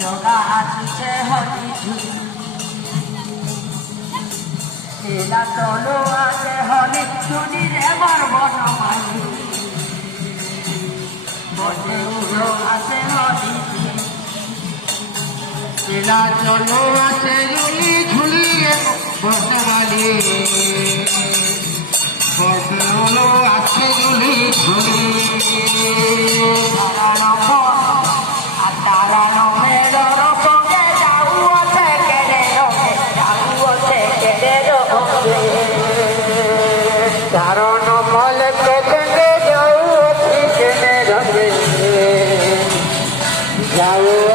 জগা আসিছে হলি ঝুলি এলা চলো আছে হলি ঝুলি রে বর্বনমালী বসে উড়ো আছে হলি ঝুলি এলা চলো আছে ঝুলি ঝুলি রে বর্বনমালী বসে উড়ো আছে ঝুলি ঝুলি चारण मल के जाऊ जाऊ